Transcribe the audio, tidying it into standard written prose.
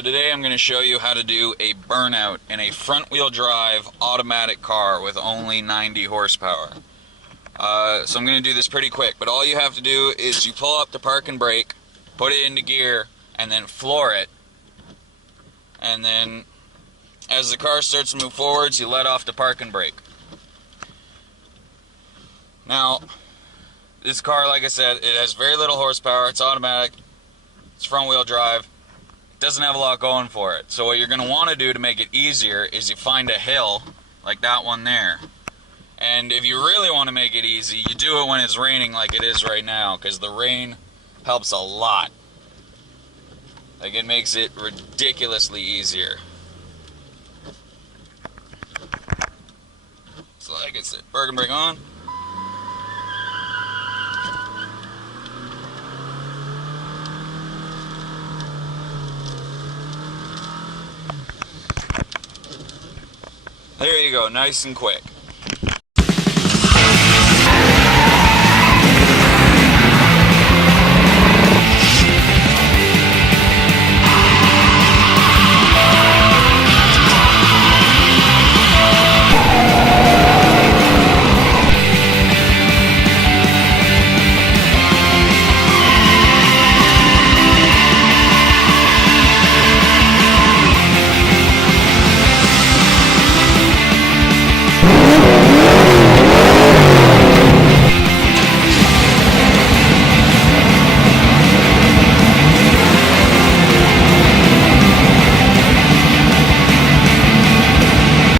So today I'm going to show you how to do a burnout in a front-wheel drive automatic car with only 90 horsepower. So I'm going to do this pretty quick, but all you have to do is you pull up the park and brake, put it into gear, and then floor it. And then as the car starts to move forwards, you let off the park and brake. Now, this car, like I said, it has very little horsepower, it's automatic, it's front-wheel drive. Doesn't have a lot going for it. So what you're going to want to do to make it easier is you find a hill like that one there. And if you really want to make it easy, you do it when it's raining like it is right now, because the rain helps a lot. Like, it makes it ridiculously easier. So like I said, park and brake on. There you go, nice and quick.